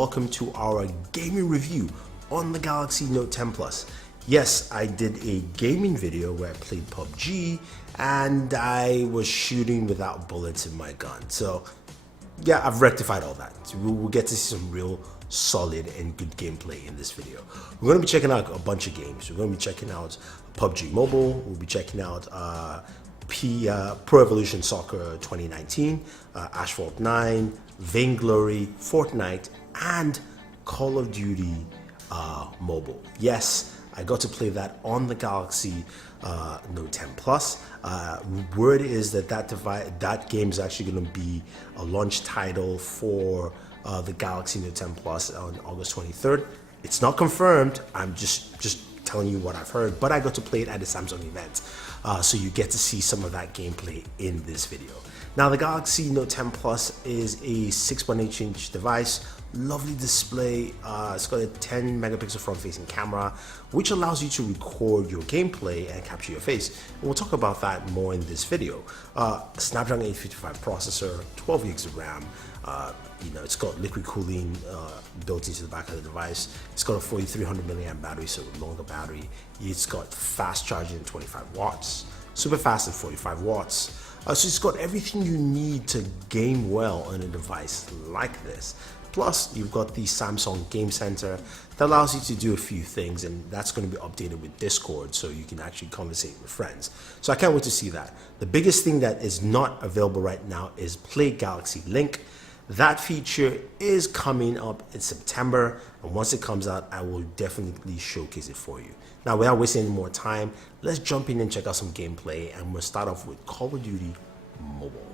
welcome to our gaming review on the Galaxy Note 10 Plus. Yes, I did a gaming video where I played PUBG and I was shooting without bullets in my gun. So yeah, I've rectified all that. So we'll get to see some real solid and good gameplay in this video. We're going to be checking out a bunch of games. We're going to be checking out PUBG Mobile. We'll be checking out Pro Evolution Soccer 2019, Asphalt 9, Vainglory, Fortnite, and Call of Duty Mobile. Yes, I got to play that on the Galaxy Note 10 Plus. Word is that that game is actually going to be a launch title for the Galaxy Note 10 Plus on August 23rd. It's not confirmed. I'm just telling you what I've heard, but I got to play it at the Samsung event. So you get to see some of that gameplay in this video. Now, the Galaxy Note 10 Plus is a 6.8-inch device, lovely display. It's got a 10 megapixel front-facing camera, which allows you to record your gameplay and capture your face. And we'll talk about that more in this video. Snapdragon 855 processor, 12 gigs of RAM. It's got liquid cooling built into the back of the device. It's got a 4300 milliamp battery, so a longer battery. It's got fast charging at 25 watts, super fast at 45 watts. So it's got everything you need to game well on a device like this. Plus, you've got the Samsung Game Center that allows you to do a few things, and that's going to be updated with Discord, so you can actually conversate with friends. So I can't wait to see that. The biggest thing that is not available right now is Play Galaxy Link. That feature is coming up in September, and once it comes out, I will definitely showcase it for you. Now, without wasting any more time, let's jump in and check out some gameplay, and we'll start off with Call of Duty Mobile.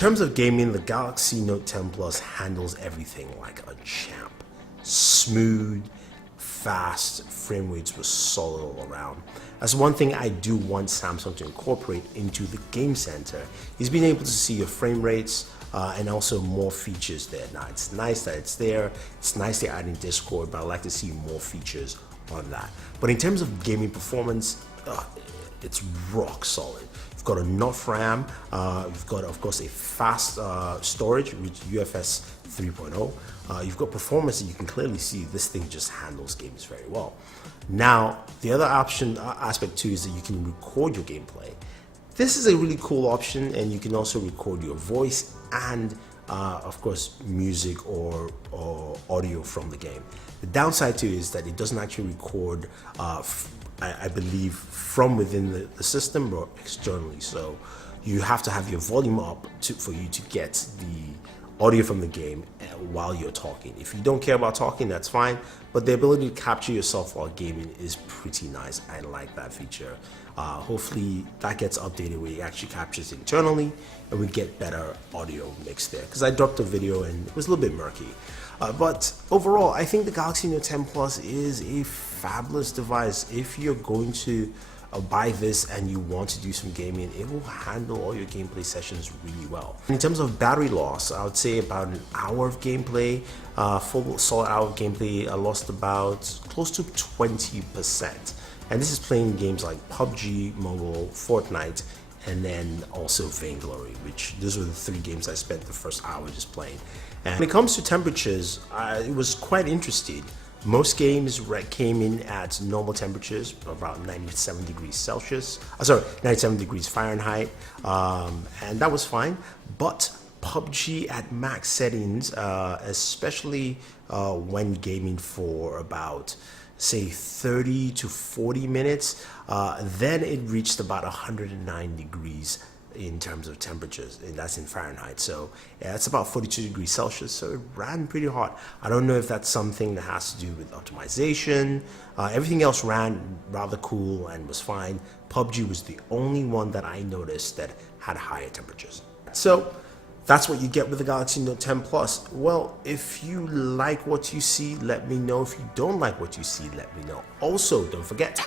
terms of gaming, the Galaxy Note 10 Plus handles everything like a champ. Smooth, fast, frame rates were solid all around. That's one thing I do want Samsung to incorporate into the Game Center, is being able to see your frame rates and also more features there. Now, it's nice that it's there. It's nice they're adding Discord, but I'd like to see more features on that. But in terms of gaming performance, it's rock solid. You've got enough RAM. You've got, of course, a fast storage with UFS 3.0. You've got performance, and you can clearly see this thing just handles games very well. Now, the other aspect too is that you can record your gameplay. This is a really cool option, and you can also record your voice and of course music or audio from the game. The downside too is that it doesn't actually record I believe from within the system or externally, so you have to have your volume up for you to get the audio from the game while you're talking. If you don't care about talking, that's fine, but the ability to capture yourself while gaming is pretty nice. I like that feature. Hopefully that gets updated where it actually captures internally and we get better audio mix there, because I dropped a video and it was a little bit murky. But overall, I think the Galaxy Note 10 Plus is a fabulous device. If you're going to buy this and you want to do some gaming, it will handle all your gameplay sessions really well. In terms of battery loss, I would say about an hour of gameplay, full solid hour of gameplay, I lost about close to 20%. And this is playing games like PUBG Mobile, Fortnite, and then also Vainglory, which those were the 3 games I spent the first hour just playing. And when it comes to temperatures, it was quite interesting. Most games came in at normal temperatures, about 97 degrees Celsius, 97 degrees Fahrenheit, and that was fine. But PUBG at max settings, especially when gaming for about, say, 30 to 40 minutes, then it reached about 109 degrees in terms of temperatures, and that's in Fahrenheit. So yeah, it's about 42 degrees Celsius, so it ran pretty hot. I don't know if that's something that has to do with optimization. Everything else ran rather cool and was fine. PUBG was the only one that I noticed that had higher temperatures. So that's what you get with the Galaxy Note 10 Plus. Well, if you like what you see, let me know. If you don't like what you see, let me know. Also, don't forget,